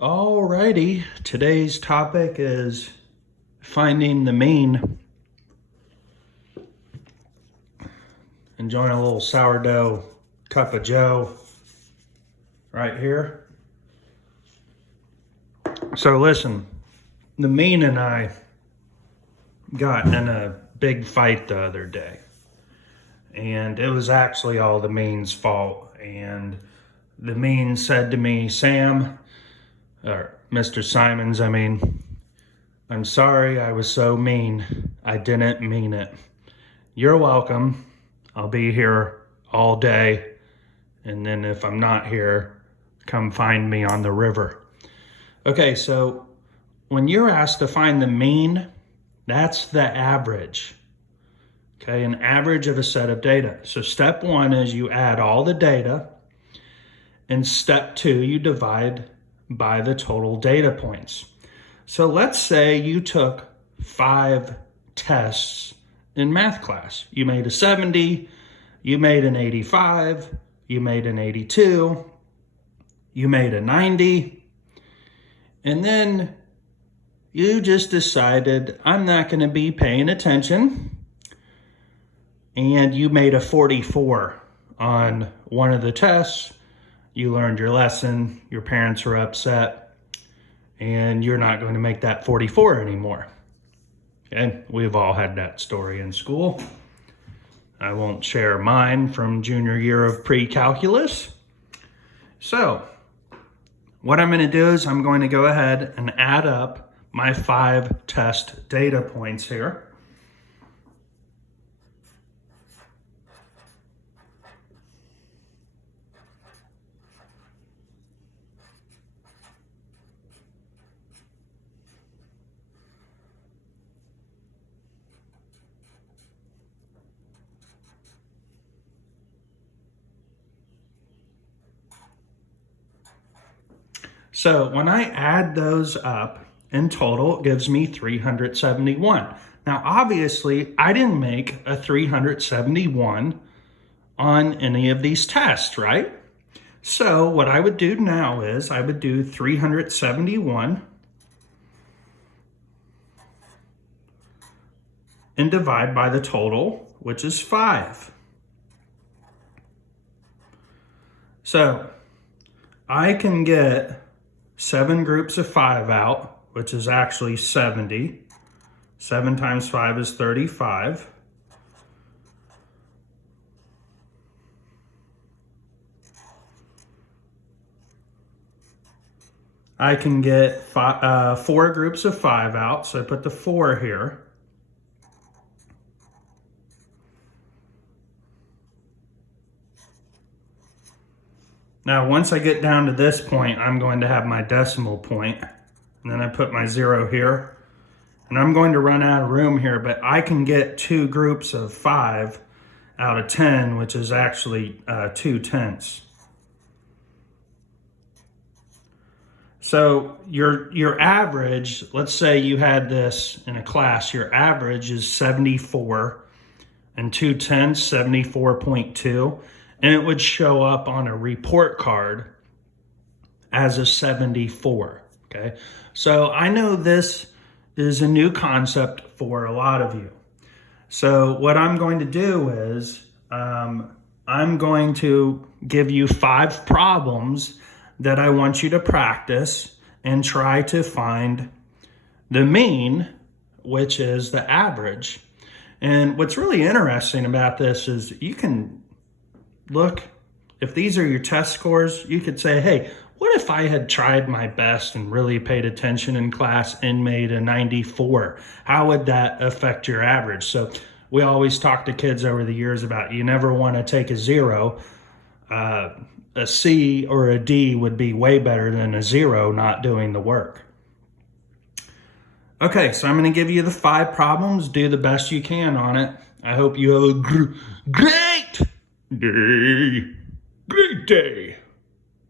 Alrighty, today's topic is finding the mean. Enjoying a little sourdough cup of joe right here. So listen, the mean and I got in a big fight the other day. And it was actually all the mean's fault. And the mean said to me, Sam, or Mr. Simons, I'm sorry I was so mean. I didn't mean it. You're welcome. I'll be here all day. And then if I'm not here, come find me on the river. Okay, so when you're asked to find the mean, that's the average. Okay, an average of a set of data. So step one is you add all the data. And step two, you divide by the total data points. So let's say you took 5 tests in math class. You made a 70, you made an 85, you made an 82, you made a 90, and then you just decided, I'm not going to be paying attention, and you made a 44 on one of the tests. You learned your lesson, your parents are upset, and you're not going to make that 44 anymore. Okay, we've all had that story in school. I won't share mine from junior year of pre-calculus. So, what I'm going to do is I'm going to go ahead and add up my 5 test data points here. So when I add those up in total, it gives me 371. Now, obviously, I didn't make a 371 on any of these tests, right? So what I would do now is I would do 371 and divide by the total, which is 5. So I can get 7 groups of 5 out, which is actually 70. 7 times 5 is 35. I can get 4 groups of 5 out, so I put the 4 here. Now, once I get down to this point, I'm going to have my decimal point, and then I put my 0 here, and I'm going to run out of room here, but I can get 2 groups of 5 out of 10, which is actually 2/10. So your average, let's say you had this in a class, your average is 74 and 2/10, 74.2. And it would show up on a report card as a 74, okay? So I know this is a new concept for a lot of you. So what I'm going to do is I'm going to give you 5 problems that I want you to practice and try to find the mean, which is the average. And what's really interesting about this is you can look, if these are your test scores, you could say, hey, what if I had tried my best and really paid attention in class and made a 94? How would that affect your average? So we always talk to kids over the years about you never want to take a 0. A C or a D would be way better than a 0 not doing the work. Okay, so I'm going to give you the 5 problems. Do the best you can on it. I hope you have a great day. Great day.